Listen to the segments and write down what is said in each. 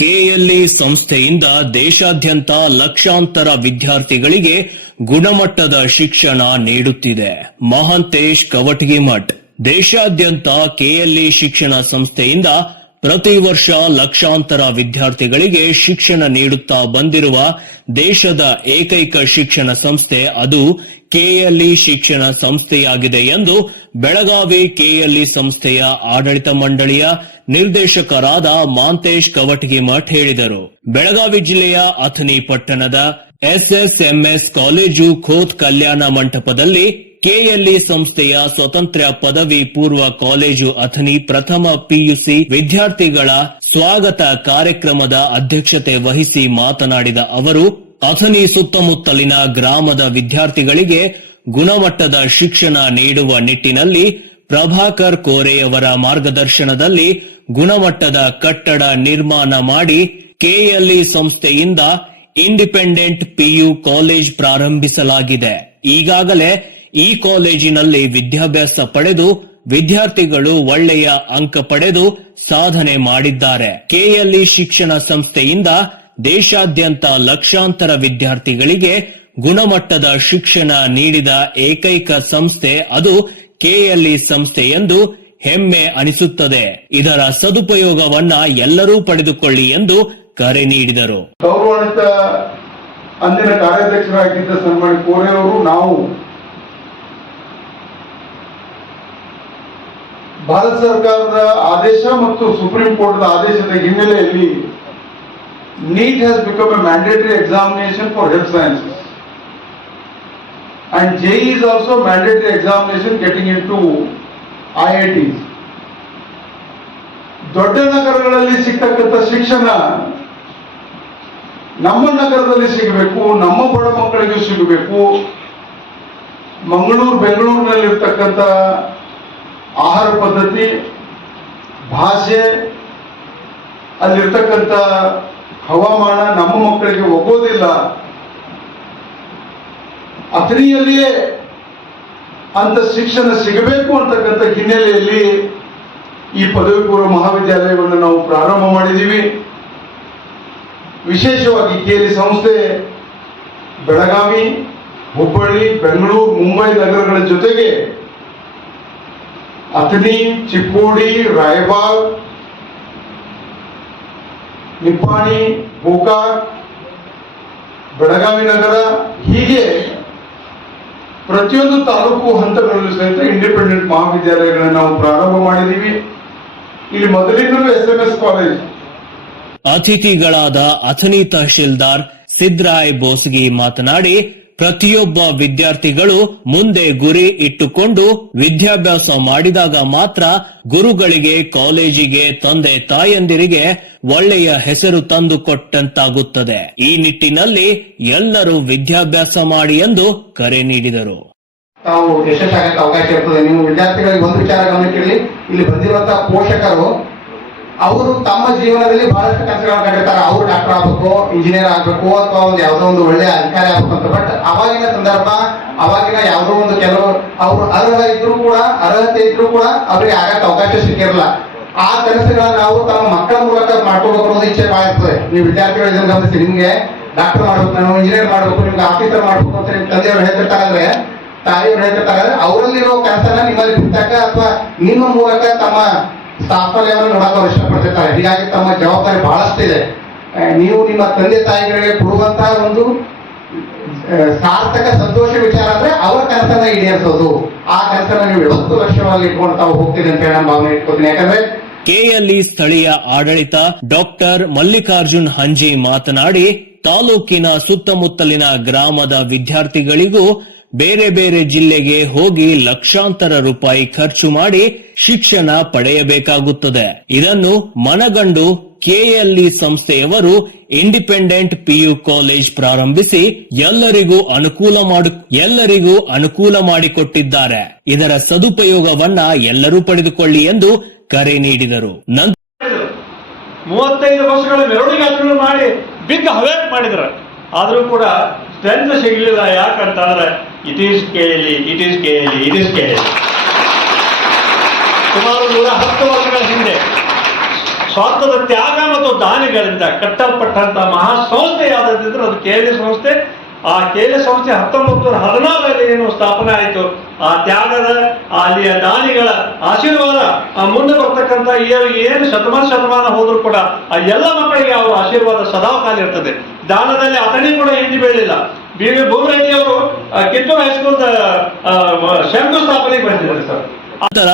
KLE ಸಂಸ್ಥೆಯಿಂದ ದೇಶಾದ್ಯಂತ ಲಕ್ಷಾಂತರ ವಿದ್ಯಾರ್ಥಿಗಳಿಗೆ ಗುಣಮಟ್ಟದ ಶಿಕ್ಷಣ ನೀಡುತ್ತಿದೆ. ಮಹಾಂತೇಶ್ ಕವಟಗಿಮಠ್. ದೇಶಾದ್ಯಂತ ಕೆಎಲ್ಇ ಶಿಕ್ಷಣ ಸಂಸ್ಥೆಯಿಂದ ಪ್ರತಿ ವರ್ಷ ಲಕ್ಷಾಂತರ ವಿದ್ಯಾರ್ಥಿಗಳಿಗೆ ಶಿಕ್ಷಣ ನೀಡುತ್ತಾ ಬಂದಿರುವ ದೇಶದ ಏಕೈಕ ಶಿಕ್ಷಣ ಸಂಸ್ಥೆ ಅದು ಕೆಎಲ್ಇ ಶಿಕ್ಷಣ ಸಂಸ್ಥೆಯಾಗಿದೆ ಎಂದು ಬೆಳಗಾವಿ ಕೆಎಲ್ಇ ಸಂಸ್ಥೆಯ ಆಡಳಿತ ಮಂಡಳಿಯ ನಿರ್ದೇಶಕರಾದ ಮಹಾಂತೇಶ್ ಕವಟಗಿಮಠ್ ಹೇಳಿದರು. ಬೆಳಗಾವಿ ಜಿಲ್ಲೆಯ ಅಥಣಿ ಪಟ್ಟಣದ ಎಸ್ಎಸ್ಎಂಎಸ್ ಕಾಲೇಜು ಖೋತ್ ಕಲ್ಯಾಣ ಮಂಟಪದಲ್ಲಿ ಕೆಎಲ್ಇ ಸಂಸ್ಥೆಯ ಸ್ವತಂತ್ರ ಪದವಿ ಪೂರ್ವ ಕಾಲೇಜು ಅಥಣಿ ಪ್ರಥಮ ಪಿಯುಸಿ ವಿದ್ಯಾರ್ಥಿಗಳ ಸ್ವಾಗತ ಕಾರ್ಯಕ್ರಮದ ಅಧ್ಯಕ್ಷತೆ ವಹಿಸಿ ಮಾತನಾಡಿದ ಅವರು, ಅಥಣಿ ಸುತ್ತಮುತ್ತಲಿನ ಗ್ರಾಮದ ವಿದ್ಯಾರ್ಥಿಗಳಿಗೆ ಗುಣಮಟ್ಟದ ಶಿಕ್ಷಣ ನೀಡುವ ನಿಟ್ಟಿನಲ್ಲಿ ಪ್ರಭಾಕರ್ ಕೋರೆಯವರ ಮಾರ್ಗದರ್ಶನದಲ್ಲಿ ಗುಣಮಟ್ಟದ ಕಟ್ಟಡ ನಿರ್ಮಾಣ ಮಾಡಿ ಕೆಎಲ್ಇ ಸಂಸ್ಥೆಯಿಂದ ಇಂಡಿಪೆಂಡೆಂಟ್ ಪಿಯು ಕಾಲೇಜ್ ಪ್ರಾರಂಭಿಸಲಾಗಿದೆ. ಈಗಾಗಲೇ ಈ ಕಾಲೇಜಿನಲ್ಲಿ ವಿದ್ಯಾಭ್ಯಾಸ ಪಡೆದು ವಿದ್ಯಾರ್ಥಿಗಳು ಒಳ್ಳೆಯ ಅಂಕ ಪಡೆದು ಸಾಧನೆ ಮಾಡಿದ್ದಾರೆ. ಕೆಎಲ್ಇ ಶಿಕ್ಷಣ ಸಂಸ್ಥೆಯಿಂದ ದೇಶಾದ್ಯಂತ ಲಕ್ಷಾಂತರ ವಿದ್ಯಾರ್ಥಿಗಳಿಗೆ ಗುಣಮಟ್ಟದ ಶಿಕ್ಷಣ ನೀಡಿದ ಏಕೈಕ ಸಂಸ್ಥೆ ಅದು ಕೆಎಲ್ಇ ಸಂಸ್ಥೆ ಎಂದು ಹೆಮ್ಮೆ ಅನಿಸುತ್ತದೆ. ಇದರ ಸದುಪಯೋಗವನ್ನ ಎಲ್ಲರೂ ಪಡೆದುಕೊಳ್ಳಿ ಎಂದು ಕರೆ ನೀಡಿದರು. ಗೌರವಾನ್ವಿತ ಅಂದಿನ ಕಾರ್ಯಾಧ್ಯಕ್ಷರಾಗಿದ್ದ ಸನ್ಮಾನ್ಯ ಕೋರೆ ಅವರು, ನಾವು ಭಾರತ ಸರ್ಕಾರದ ಆದೇಶ ಮತ್ತು ಸುಪ್ರೀಂ ಕೋರ್ಟ್ ಆದೇಶದ ಹಿನ್ನೆಲೆಯಲ್ಲಿ NEET has become a mandatory examination for health sciences and JEE is also mandatory examination getting into IITs. ದೊಡ್ಡ ನಗರಗಳಲ್ಲಿ ಸಿಗ್ತಕ್ಕಂಥ ಶಿಕ್ಷಣ ನಮ್ಮ ನಗರದಲ್ಲಿ ಸಿಗಬೇಕು, ನಮ್ಮ ಬಡ ಮಕ್ಕಳಿಗೂ ಸಿಗಬೇಕು. ಮಂಗಳೂರು ಬೆಂಗಳೂರಿನಲ್ಲಿರ್ತಕ್ಕಂಥ ಆಹಾರ ಪದ್ಧತಿ, ಭಾಷೆ, ಅಲ್ಲಿರ್ತಕ್ಕಂಥ ಹವಾಮಾನ ನಮ್ಮ ಮಕ್ಕಳಿಗೆ ಒಗ್ಗೋದಿಲ್ಲ. ಅಥಣಿಯಲ್ಲಿಯೇ ಅಂತ ಶಿಕ್ಷಣ ಸಿಗಬೇಕು ಅಂತಕ್ಕಂಥ ಹಿನ್ನೆಲೆಯಲ್ಲಿ ಈ ಪದವಿ ಪೂರ್ವ ಮಹಾವಿದ್ಯಾಲಯವನ್ನು ನಾವು ಪ್ರಾರಂಭ ಮಾಡಿದ್ದೀವಿ. ವಿಶೇಷವಾಗಿ ಕೆಎಲ್ಇ ಸಂಸ್ಥೆ ಬೆಳಗಾವಿ, ಹುಬ್ಬಳ್ಳಿ, ಬೆಂಗಳೂರು, ಮುಂಬೈ ನಗರಗಳ ಜೊತೆಗೆ ಅಥಣಿ, ಚಿಕ್ಕೋಡಿ, ರಾಯಬಾಗ್, ನಿಪ್ಪಾಣಿ, ಗೋಕಾಕ್, ಬೆಳಗಾವಿ ನಗರ, ಹೀಗೆ ಪ್ರತಿಯೊಂದು ತಾಲೂಕು ಹಂತಗಳಲ್ಲೂ ಸಹಿತ ಇಂಡಿಪೆಂಡೆಂಟ್ ಮಹಾವಿದ್ಯಾಲಯಗಳನ್ನು ನಾವು ಪ್ರಾರಂಭ ಮಾಡಿದ್ದೀವಿ. ಇಲ್ಲಿ ಮೊದಲಿಂದಲೂ ಎಸ್ಎಂಎಸ್ ಕಾಲೇಜ್. ಅತಿಥಿಗಳಾದ ಅಥಣಿ ತಹಶೀಲ್ದಾರ್ ಸಿದ್ರಾಯ್ ಬೋಸಗಿ ಮಾತನಾಡಿ, ಪ್ರತಿಯೊಬ್ಬ ವಿದ್ಯಾರ್ಥಿಗಳು ಮುಂದೆ ಗುರಿ ಇಟ್ಟುಕೊಂಡು ವಿದ್ಯಾಭ್ಯಾಸ ಮಾಡಿದಾಗ ಮಾತ್ರ ಗುರುಗಳಿಗೆ, ಕಾಲೇಜಿಗೆ, ತಂದೆ ತಾಯಂದಿರಿಗೆ ಒಳ್ಳೆಯ ಹೆಸರು ತಂದುಕೊಟ್ಟಂತಾಗುತ್ತದೆ. ಈ ನಿಟ್ಟಿನಲ್ಲಿ ಎಲ್ಲರೂ ವಿದ್ಯಾಭ್ಯಾಸ ಮಾಡಿ ಎಂದು ಕರೆ ನೀಡಿದರು. ತಾವು ಯಶಸ್ಸಾಗಕ್ಕೆ ಅವಕಾಶ ಇರ್ತದೆ. ನೀವು ವಿದ್ಯಾರ್ಥಿಗಳಿಗೆ ಒಂದು ವಿಚಾರ ಗಮನಕ್ಕಿರಲಿ, ಇಲ್ಲಿ ಬಂದಿರುವಂತಹ ಪೋಷಕರು ಅವರು ತಮ್ಮ ಜೀವನದಲ್ಲಿ ಬಹಳಷ್ಟು ಕನಸುಗಳನ್ನು ಕಂಡಿರ್ತಾರೆ. ಅವರು ಡಾಕ್ಟರ್ ಆಗ್ಬೇಕು, ಇಂಜಿನಿಯರ್ ಆಗ್ಬೇಕು, ಅಥವಾ ಒಂದು ಯಾವುದೋ ಒಂದು ಒಳ್ಳೆಯ ಅಧಿಕಾರಿ ಆಗ್ಬೇಕು ಅಂತ. ಬಟ್ ಅವಾಗಿನ ಸಂದರ್ಭ, ಅವಾಗಿನ ಯಾವುದೋ ಒಂದು ಕೆಲವು ಅವರು ಅರ್ಹತೆ ಇದ್ರು ಕೂಡ ಅವ್ರಿಗೆ ಆಗಕ್ಕೆ ಅವಕಾಶ ಸಿಕ್ಕಿರಲ್ಲ. ಆ ಕನಸುಗಳನ್ನ ನಾವು ತಮ್ಮ ಮಕ್ಕಳ ಮೂಲಕ ಮಾಡ್ಕೋಬೇಕು ಅನ್ನೋದು ಇಚ್ಛೆ ಭಾಳ ಇರ್ತದೆ. ನೀವು ವಿದ್ಯಾರ್ಥಿಗಳು ಇದನ್ನು ಗಮನಿಸಿ, ನಿಮ್ಗೆ ಡಾಕ್ಟರ್ ಮಾಡ್ಬೇಕು, ನಾನು ಇಂಜಿನಿಯರ್ ಮಾಡ್ಬೇಕು, ನಿಮ್ಗೆ ಆಫೀಸರ್ ಮಾಡ್ಬೇಕು ಅಂತ ನಿಮ್ ತಂದೆಯವರು ಹೇಳ್ತಿರ್ತಾರೆ ಅಂದ್ರೆ, ತಾಯಿಯವರು ಹೇಳ್ತಿರ್ತಾರೆ, ಅವರಲ್ಲಿರೋ ಕನಸನ್ನ ನಿಮ್ಮಲ್ಲಿ ಬಿಟ್ಟಾಗ ಅಥವಾ ನಿಮ್ಮ ಮೂಲಕ ತಮ್ಮ ಸಾಫಲ್ಯವನ್ನು ನೋಡಕ್ಕೆ ಅವರು ಇಷ್ಟಪಡ್ತಿರ್ತಾರೆ. ಹೀಗಾಗಿ ತಮ್ಮ ಜವಾಬ್ದಾರಿ ಬಹಳಷ್ಟಿದೆ. ನೀವು ನಿಮ್ಮ ತಂದೆ ತಾಯಿಗಳಿಗೆ ಕೊಡುವಂತಹ ಒಂದು ಸಾರ್ಥಕ ಸಂತೋಷ ವಿಚಾರ ಅಂದ್ರೆ ಅವರ ಕನಸನ್ನ ಈಡೇರಿಸೋದು. ಆ ಕನಸನ್ನ ನೀವು 70 ವರ್ಷಗಳಲ್ಲಿ ಇಟ್ಕೊಂಡು ತಾವು ಹೋಗ್ತೀರಿ ಅಂತ ಹೇಳಿ ನಾನು ಭಾವನೆ ಇಟ್ಕೋತೀನಿ. ಯಾಕಂದ್ರೆ ಕೆಎಲ್ಇ ಸ್ಥಳೀಯ ಆಡಳಿತ ಡಾಕ್ಟರ್ ಮಲ್ಲಿಕಾರ್ಜುನ್ ಹಂಜಿ ಮಾತನಾಡಿ, ತಾಲೂಕಿನ ಸುತ್ತಮುತ್ತಲಿನ ಗ್ರಾಮದ ವಿದ್ಯಾರ್ಥಿಗಳಿಗೂ ಬೇರೆ ಬೇರೆ ಜಿಲ್ಲೆಗೆ ಹೋಗಿ ಲಕ್ಷಾಂತರ ರೂಪಾಯಿ ಖರ್ಚು ಮಾಡಿ ಶಿಕ್ಷಣ ಪಡೆಯಬೇಕಾಗುತ್ತದೆ. ಇದನ್ನು ಮನಗಂಡು ಕೆಎಲ್ಇ ಸಂಸ್ಥೆಯವರು ಇಂಡಿಪೆಂಡೆಂಟ್ ಪಿಯು ಕಾಲೇಜ್ ಪ್ರಾರಂಭಿಸಿ ಎಲ್ಲರಿಗೂ ಅನುಕೂಲ ಮಾಡಿಕೊಟ್ಟಿದ್ದಾರೆ. ಇದರ ಸದುಪಯೋಗವನ್ನ ಎಲ್ಲರೂ ಪಡೆದುಕೊಳ್ಳಿ ಎಂದು ಕರೆ ನೀಡಿದರು. 35 ವರ್ಷಗಳ ಮೆರವಣಿಗೆ ಮಾಡಿ ಬಿಗ್ ಹವ್ಯಾಕ್ ಮಾಡಿದ್ರು. ಆದ್ರೂ ಕೂಡ ಸ್ಟ್ರೆಂತ್ ಸಿಗಲಿಲ್ಲ. ಯಾಕಂತಂದ್ರೆ ಇಟ್ ಈಸ್ ಕೆಎಲ್ಇ. ಸುಮಾರು 110 ವರ್ಷಗಳ ಹಿಂದೆ ಸ್ವಾರ್ಥದ ತ್ಯಾಗ ಮತ್ತು ದಾನಿಗಳಿಂದ ಕಟ್ಟಲ್ಪಟ್ಟಂತ ಮಹಾಸಂಸ್ಥೆ ಯಾವ್ದಾದ್ರೆ ಅದು KLE ಸಂಸ್ಥೆ. ಆ KLE ಸಂಸ್ಥೆ 1914ರಲ್ಲಿ ಏನು ಸ್ಥಾಪನೆ ಆಯಿತು, ಆ ತ್ಯಾಗದ ಅಲ್ಲಿಯ ದಾನಿಗಳ ಆಶೀರ್ವಾದ ಆ ಮುಂದೆ ಬರ್ತಕ್ಕಂಥ ಏನು ಶತಮಾನ ಹೋದ್ರು ಕೂಡ ಆ ಎಲ್ಲ ಮಕ್ಕಳಿಗೆ ಅವರ ಆಶೀರ್ವಾದ ಸದಾಕಾಲ ಇರ್ತದೆ. ದಾನದಲ್ಲಿ ಅತಣಿ ಕೂಡ ಹಿಂದಿ ಬೀಳಿಲ್ಲ. BV ಭೂಮರೆಡ್ಡಿ ಅವರು ಕಿತ್ತೂರು ಹೈಸ್ಕೂಲ್ ಶಂಕುಸ್ಥಾಪನೆಗೆ ಬಂದಿದ್ದಾರೆ ಸರ್. ನಂತರ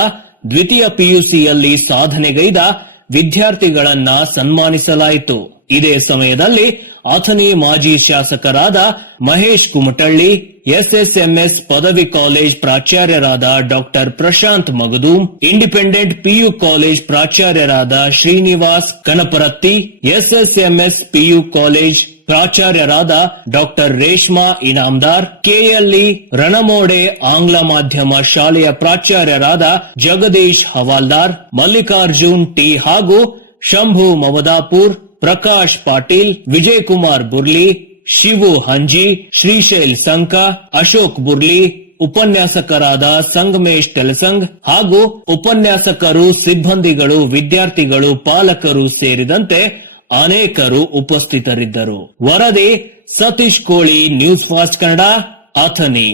ದ್ವಿತೀಯ PUCಯಲ್ಲಿ ಸಾಧನೆಗೈದ ವಿದ್ಯಾರ್ಥಿಗಳನ್ನ ಸನ್ಮಾನಿಸಲಾಯಿತು. ಇದೇ ಸಮಯದಲ್ಲಿ ಅಥಣಿ ಮಾಜಿ ಶಾಸಕರಾದ ಮಹೇಶ್ ಕುಮಟಳ್ಳಿ, SSMS ಪದವಿ ಕಾಲೇಜ್ ಪ್ರಾಚಾರ್ಯರಾದ doctor Prashant Magadum, independent PU college ಪ್ರಾಚಾರ್ಯರಾದ Srinivas Kanaparatti, SSMS PU college ಪ್ರಾಚಾರ್ಯರಾದ ಡಾಕ್ಟರ್ ರೇಷ್ಮಾ ಇನಾಮ್ದಾರ್, KLE ರಣಮೋಡೆ ಆಂಗ್ಲ ಮಾಧ್ಯಮ ಶಾಲೆಯ ಪ್ರಾಚಾರ್ಯರಾದ ಜಗದೀಶ್ ಹವಾಲ್ದಾರ್, ಮಲ್ಲಿಕಾರ್ಜುನ್ ಟಿ ಹಾಗೂ ಶಂಭು ಮಮದಾಪುರ್, ಪ್ರಕಾಶ್ ಪಾಟೀಲ್, ವಿಜಯ್ ಕುಮಾರ್ ಬುರ್ಲಿ, ಶಿವು ಹಂಜಿ, ಶ್ರೀಶೈಲ್ ಸಂಕ, ಅಶೋಕ್ ಬುರ್ಲಿ, ಉಪನ್ಯಾಸಕರಾದ ಸಂಗಮೇಶ್ ತೆಲಸಂಗ್ ಹಾಗೂ ಉಪನ್ಯಾಸಕರು, ಸಿಬ್ಬಂದಿಗಳು, ವಿದ್ಯಾರ್ಥಿಗಳು, ಪಾಲಕರು ಸೇರಿದಂತೆ ಅನೇಕರು ಉಪಸ್ಥಿತರಿದ್ದರು. ವರದಿ ಸತೀಶ್ ಕೋಳಿ, ನ್ಯೂಸ್ ಫಾಸ್ಟ್ ಕನ್ನಡ, ಅಥಣಿ.